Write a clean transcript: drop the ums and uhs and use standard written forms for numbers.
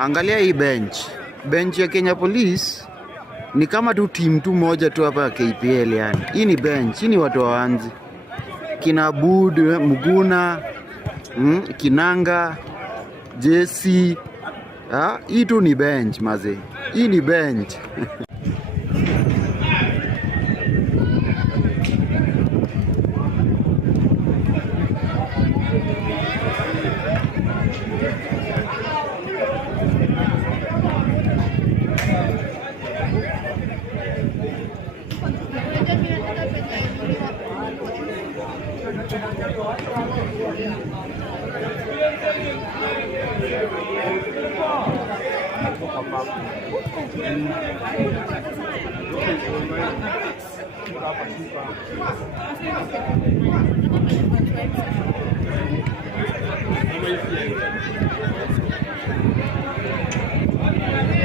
Angalia hii bench. Bench ya Kenya Police ni kama tu team tu moja tu hapa KPL yani. Hii ni bench, hii ni watu waanzi. Kina Bud, Muguna, Kinanga, Jesse. Hii tu ni bench maze. Hii ni bench.